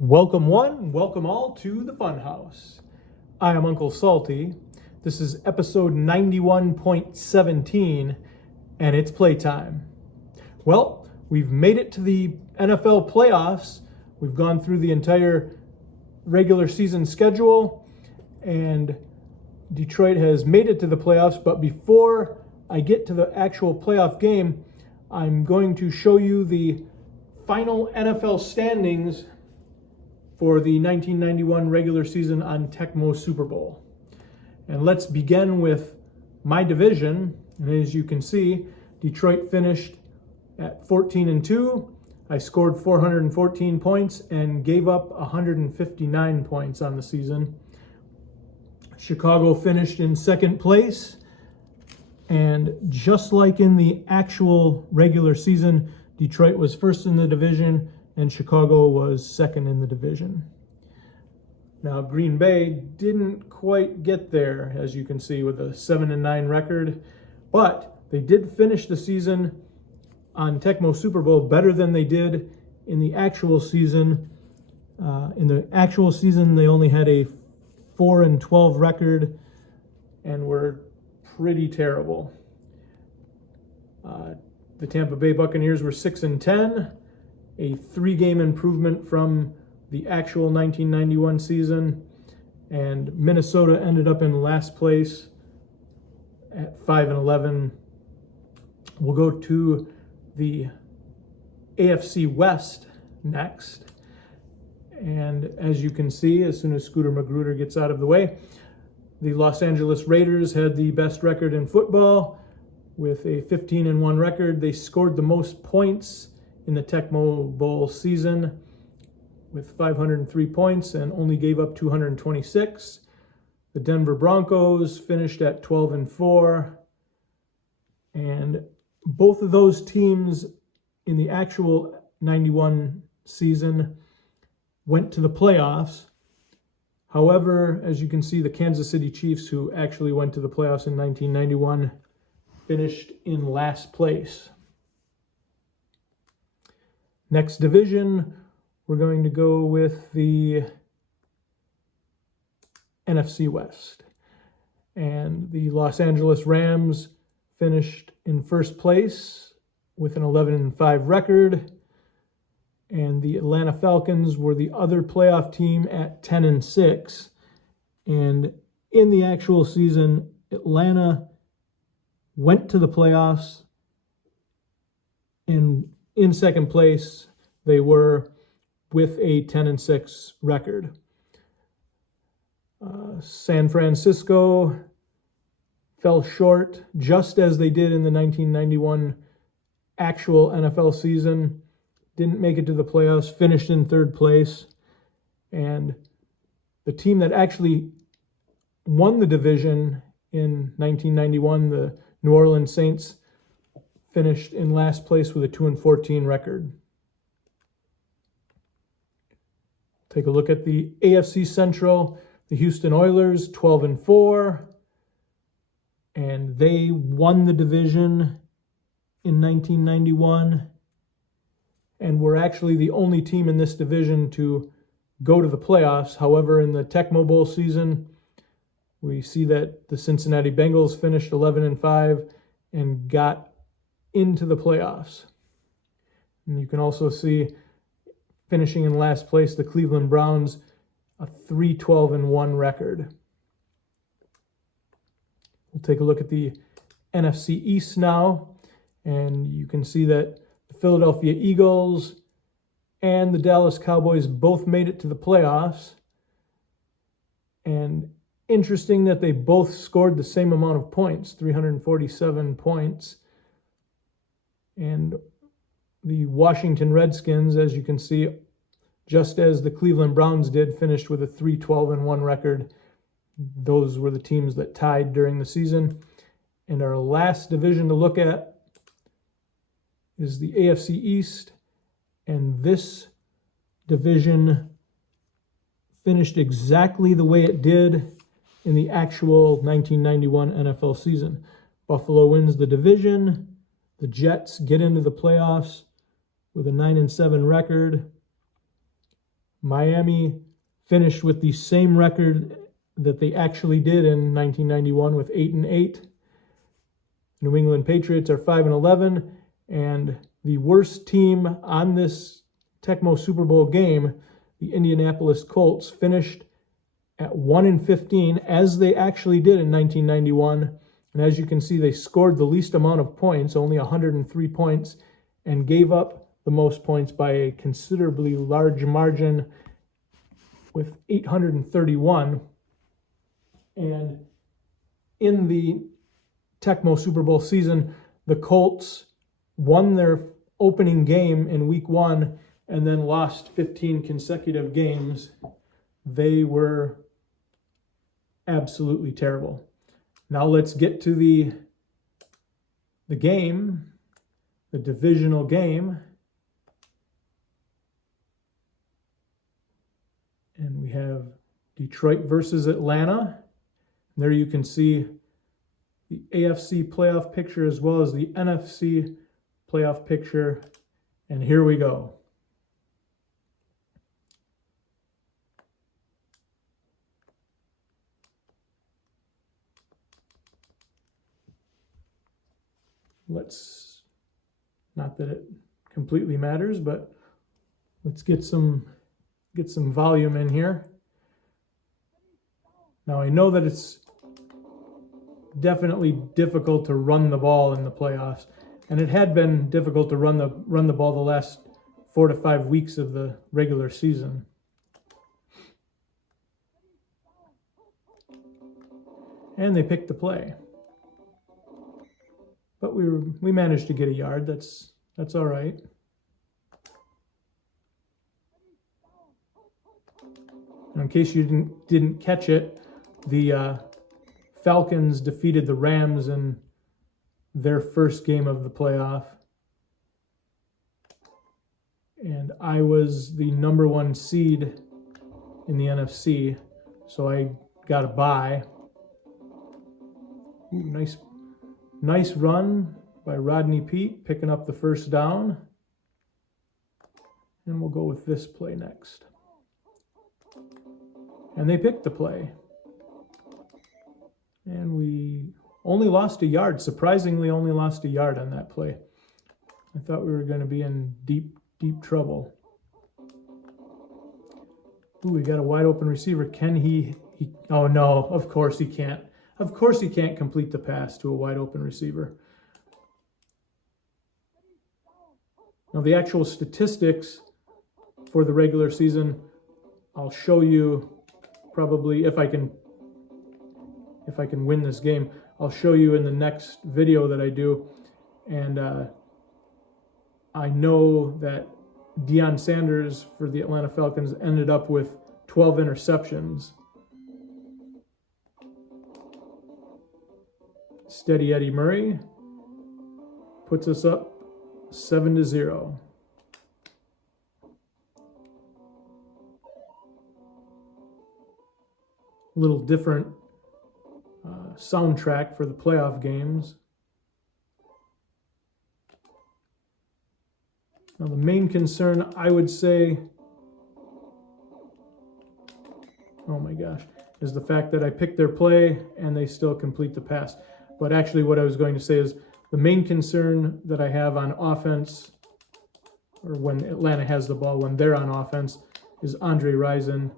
Welcome one, welcome all to the Funhouse. I am Uncle Salty. This is episode 91.17 and it's playtime. Well, we've made it to the NFL playoffs. We've gone through the entire regular season schedule and Detroit has made it to the playoffs. But before I get to the actual playoff game, I'm going to show you the final NFL standings for the 1991 regular season on Tecmo Super Bowl. And let's begin with my division. And as you can see, Detroit finished at 14-2. I scored 414 points and gave up 159 points on the season. Chicago finished in second place. And just like in the actual regular season, Detroit was first in the division and Chicago was second in the division. Now, Green Bay didn't quite get there, as you can see, with a 7-9 record, but they did finish the season on Tecmo Super Bowl better than they did in the actual season. In the actual season, they only had a 4-12 record and were pretty terrible. The Tampa Bay Buccaneers were 6-10. A 3-game improvement from the actual 1991 season, and Minnesota ended up in last place at 5-11. We'll go to the AFC West next, and as you can see, as soon as Scooter Magruder gets out of the way, the Los Angeles Raiders had the best record in football with a 15-1 record. They scored the most points in the Tecmo Bowl season with 503 points and only gave up 226. The Denver Broncos finished at 12-4. And both of those teams in the actual 91 season went to the playoffs. However, as you can see, the Kansas City Chiefs, who actually went to the playoffs in 1991, finished in last place. Next division, we're going to go with the NFC West. And the Los Angeles Rams finished in first place with an 11-5 record. And the Atlanta Falcons were the other playoff team at 10-6. And in the actual season, Atlanta went to the playoffs, and in second place, they were with a 10-6 record. San Francisco fell short just as they did in the 1991 actual NFL season. Didn't make it to the playoffs, finished in third place. And the team that actually won the division in 1991, the New Orleans Saints, finished in last place with a 2-14 record. Take a look at the AFC Central. The Houston Oilers, 12-4, and they won the division in 1991, and were actually the only team in this division to go to the playoffs. However, in the Tecmo Bowl season, we see that the Cincinnati Bengals finished 11-5 and got into the playoffs. And you can also see, finishing in last place, the Cleveland Browns, a 3-12-1 record. We'll take a look at the NFC East now, and you can see that the Philadelphia Eagles and the Dallas Cowboys both made it to the playoffs. And interesting that they both scored the same amount of points, 347 points. And the Washington Redskins, as you can see, just as the Cleveland Browns did, finished with a 3-12-1 record. Those were the teams that tied during the season. And our last division to look at is the AFC East. And this division finished exactly the way it did in the actual 1991 NFL season. Buffalo wins the division. The Jets get into the playoffs with a 9-7 record. Miami finished with the same record that they actually did in 1991 with 8-8. New England Patriots are 5-11, and the worst team on this Tecmo Super Bowl game, the Indianapolis Colts, finished at 1-15, as they actually did in 1991. And as you can see, they scored the least amount of points, only 103 points, and gave up the most points by a considerably large margin with 831. And in the Tecmo Super Bowl season, the Colts won their opening game in week 1 and then lost 15 consecutive games. They were absolutely terrible. Now let's get to the game, the divisional game. And we have Detroit versus Atlanta. And there you can see the AFC playoff picture as well as the NFC playoff picture. And here we go. Let's, not that it completely matters, but let's get some volume in here. Now I know that it's definitely difficult to run the ball in the playoffs, and it had been difficult to run the ball the last 4 to 5 weeks of the regular season. And they picked the play. But we managed to get a yard. That's all right. In case you didn't catch it, the Falcons defeated the Rams in their first game of the playoff. And I was the number 1 seed in the NFC, so I got a bye. Ooh, nice run by Rodney Peete, picking up the first down. And we'll go with this play next. And they picked the play. And we only lost a yard, surprisingly only lost a yard on that play. I thought we were going to be in deep trouble. Ooh, we got a wide open receiver. Can he oh no, of course he can't. Of course he can't complete the pass to a wide open receiver. Now the actual statistics for the regular season, I'll show you probably if I can win this game. I'll show you in the next video that I do. And I know that Deion Sanders for the Atlanta Falcons ended up with 12 interceptions. Steady Eddie Murray puts us up 7-0. A little different soundtrack for the playoff games. Now the main concern, I would say, oh my gosh, is the fact that I picked their play and they still complete the pass. But actually what I was going to say is the main concern that I have on offense, or when Atlanta has the ball, when they're on offense, is Andre Rison.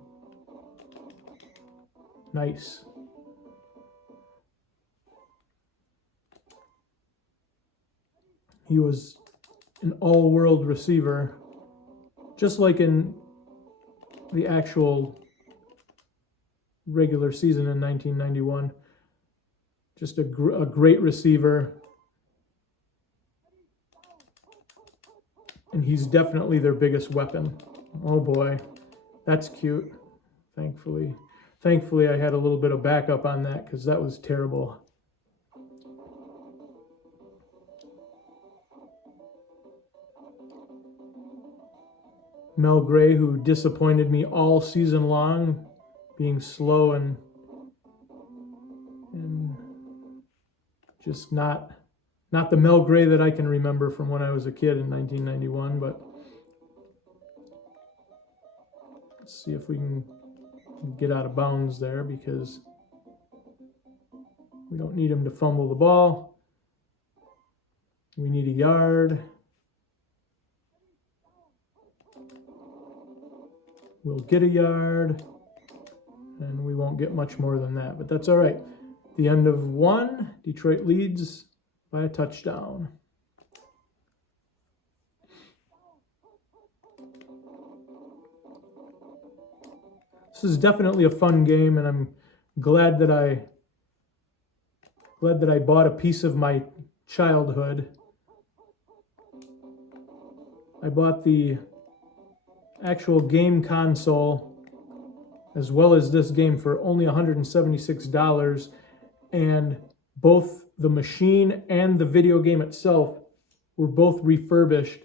Nice. He was an all-world receiver, just like in the actual regular season in 1991. Just a great receiver. And he's definitely their biggest weapon. Oh boy, that's cute. Thankfully I had a little bit of backup on that because that was terrible. Mel Gray, who disappointed me all season long, being slow and just not the Mel Gray that I can remember from when I was a kid in 1991, but Let's see if we can get out of bounds there, because we don't need him to fumble the ball. We need a yard. We'll get a yard, and we won't get much more than that, but that's all right. The end of one, Detroit leads by a touchdown. This is definitely a fun game, and I'm glad that I bought a piece of my childhood. I bought the actual game console as well as this game for only $176, and both the machine and the video game itself were both refurbished.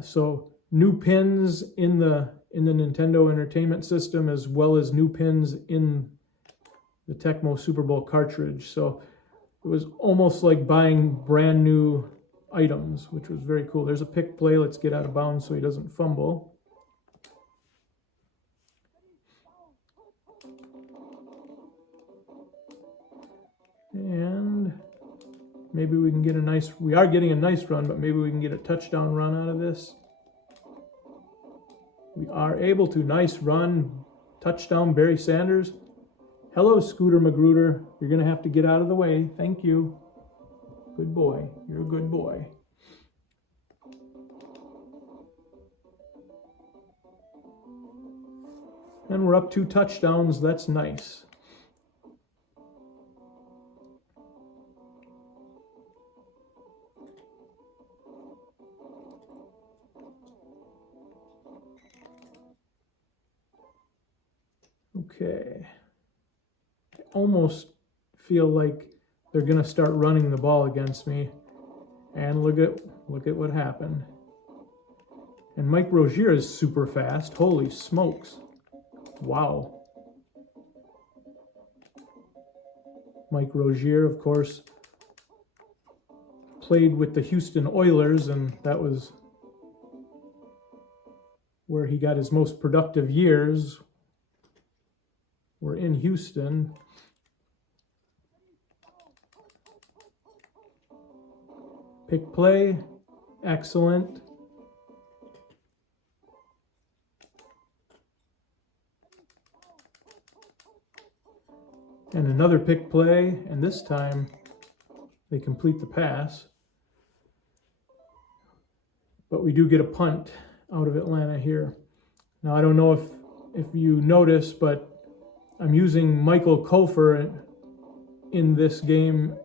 So new pins in the Nintendo Entertainment System, as well as new pins in the Tecmo Super Bowl cartridge. So it was almost like buying brand new items, which was very cool. There's a pick play. Let's get out of bounds so he doesn't fumble. And maybe we can get a nice, we are getting a nice run, but maybe we can get a touchdown run out of this. We are able to. Nice run. Touchdown, Barry Sanders. Hello, Scooter Magruder. You're going to have to get out of the way. Thank you. Good boy. You're a good boy. And we're up 2 touchdowns. That's nice. Okay. I almost feel like they're going to start running the ball against me. And look at what happened. And Mike Rozier is super fast. Holy smokes. Wow. Mike Rozier, of course, played with the Houston Oilers, and that was where he got his most productive years. We're in Houston. Pick play. Excellent. And another pick play, and this time they complete the pass. But we do get a punt out of Atlanta here. Now, I don't know if you notice, but I'm using Michael Kofer in this game,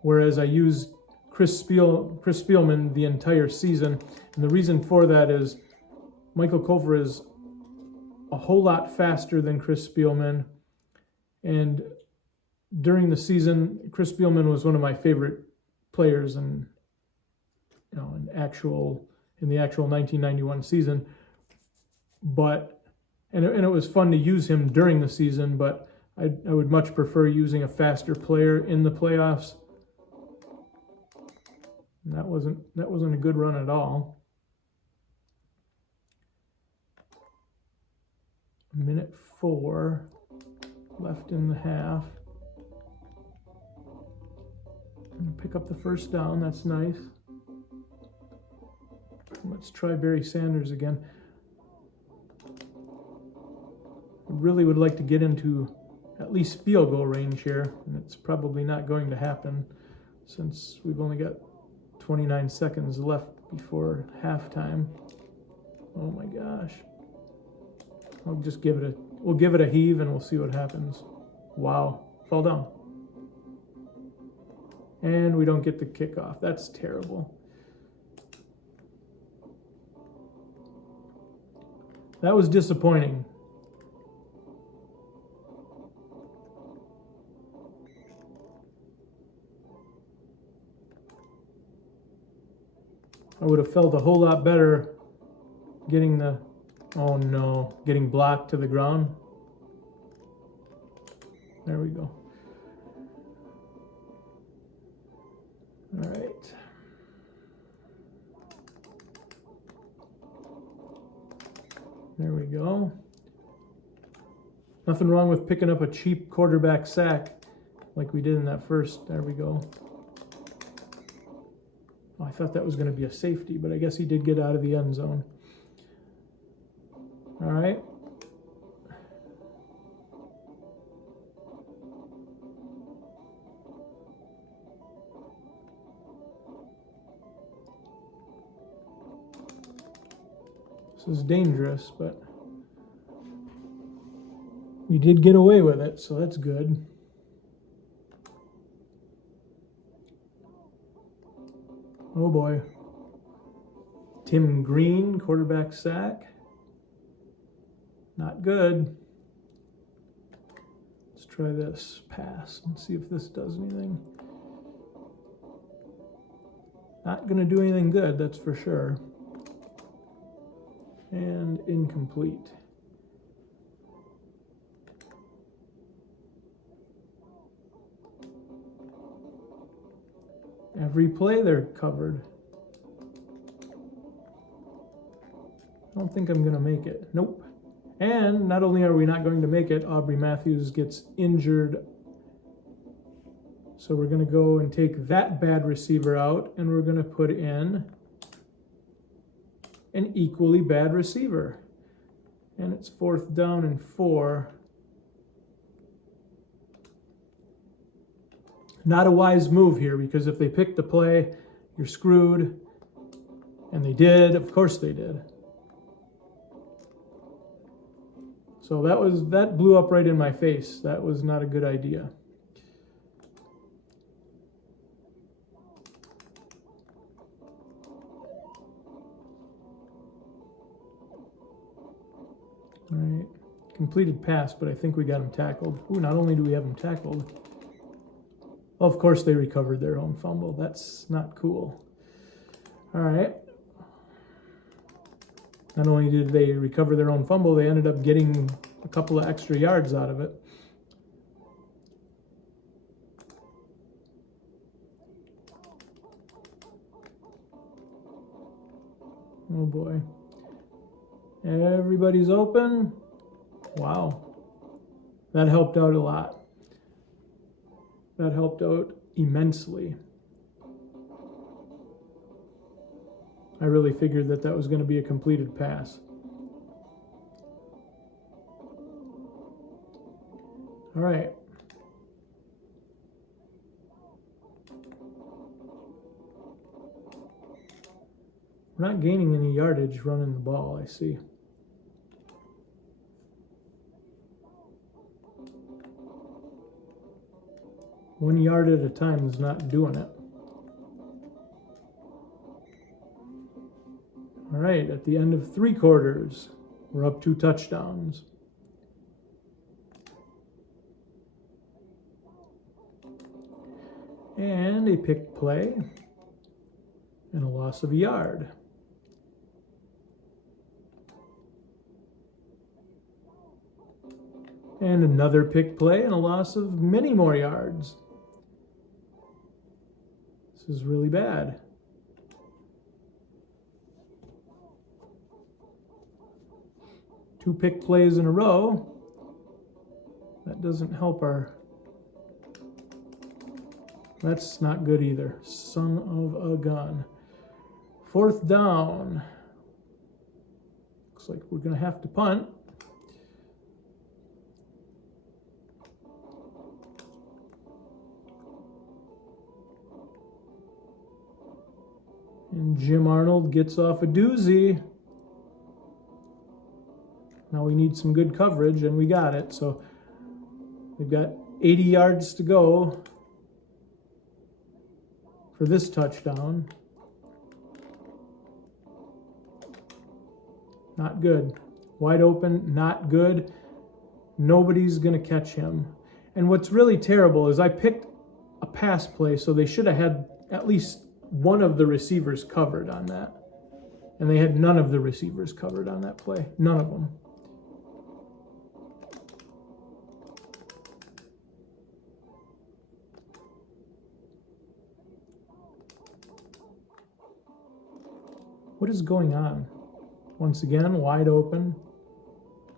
whereas I used Chris Spielman the entire season. And the reason for that is Michael Kofer is a whole lot faster than Chris Spielman. And during the season, Chris Spielman was one of my favorite players in the actual 1991 season. But and it was fun to use him during the season, but I would much prefer using a faster player in the playoffs. And that wasn't a good run at all. Minute 4 left in the half. And pick up the first down. That's nice. Let's try Barry Sanders again. I really would like to get into at least field goal range here, and it's probably not going to happen since we've only got 29 seconds left before halftime. Oh my gosh. We'll give it a heave and we'll see what happens. Wow. Fall down. And we don't get the kickoff. That's terrible. That was disappointing. I would have felt a whole lot better getting getting blocked to the ground. There we go. All right. There we go. Nothing wrong with picking up a cheap quarterback sack like we did in that first. There we go. Oh, I thought that was going to be a safety, but I guess he did get out of the end zone. All right. This is dangerous, but we did get away with it, so that's good. Oh boy. Tim Green, quarterback sack. Not good. Let's try this pass and see if this does anything. Not going to do anything good, that's for sure. And incomplete. Every play they're covered. I don't think I'm going to make it. Nope. And not only are we not going to make it, Aubrey Matthews gets injured. So we're going to go and take that bad receiver out, and we're going to put in an equally bad receiver. And it's 4th down and 4. Not a wise move here, because if they pick the play, you're screwed. And they did. Of course they did. So that blew up right in my face. That was not a good idea. All right, completed pass, but I think we got him tackled. Ooh, not only do we have him tackled, well, of course they recovered their own fumble. That's not cool. All right. Not only did they recover their own fumble, they ended up getting a couple of extra yards out of it. Oh boy. Everybody's open. Wow. That helped out a lot. That helped out immensely. I really figured that was going to be a completed pass. All right. We're not gaining any yardage running the ball, I see. One yard at a time is not doing it. All right, at the end of 3 quarters, we're up 2 touchdowns. And a pick play and a loss of a yard. And another pick play and a loss of many more yards. This is really bad. Two pick plays in a row. That doesn't help our... That's not good either. Son of a gun. 4th down. Looks like we're going to have to punt. And Jim Arnold gets off a doozy. Now we need some good coverage, and we got it. So we've got 80 yards to go for this touchdown. Not good. Wide open, not good. Nobody's going to catch him. And what's really terrible is I picked a pass play, so they should have had at least one of the receivers covered on that. And they had none of the receivers covered on that play. None of them. What is going on? Once again, wide open.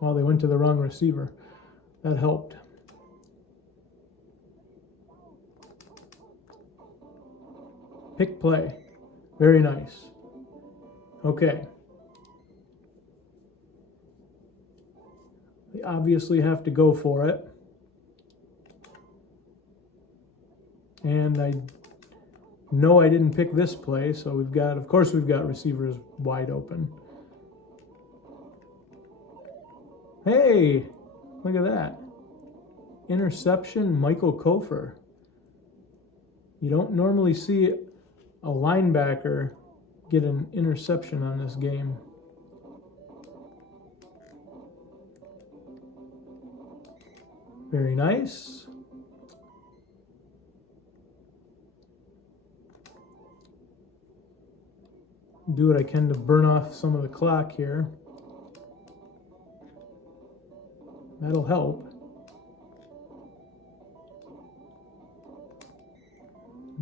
Oh, they went to the wrong receiver. That helped. Pick play. Very nice. Okay. They obviously have to go for it. And I know I didn't pick this play, so of course we've got receivers wide open. Hey, look at that. Interception, Michael Kofer. You don't normally see a linebacker get an interception on this game. Very nice. Do what I can to burn off some of the clock here. That'll help.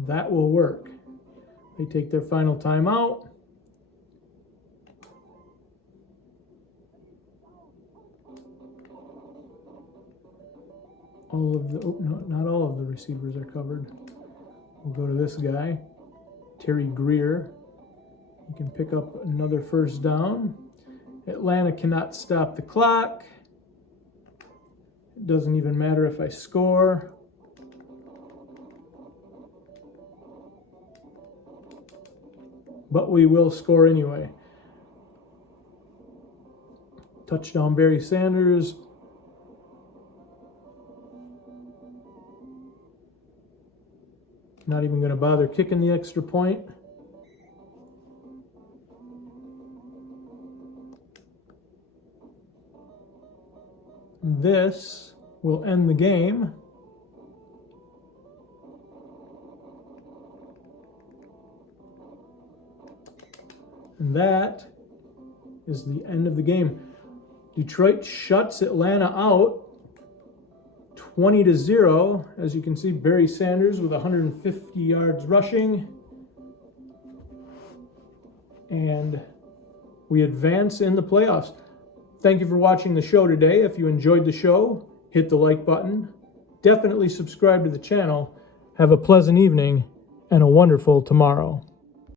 That will work. They take their final timeout. Not all of the receivers are covered. We'll go to this guy, Terry Greer. He can pick up another first down. Atlanta cannot stop the clock. It doesn't even matter if I score. But we will score anyway. Touchdown, Barry Sanders. Not even going to bother kicking the extra point. This will end the game. And that is the end of the game. Detroit shuts Atlanta out 20-0. As you can see, Barry Sanders with 150 yards rushing. And we advance in the playoffs. Thank you for watching the show today. If you enjoyed the show, hit the like button. Definitely subscribe to the channel. Have a pleasant evening and a wonderful tomorrow.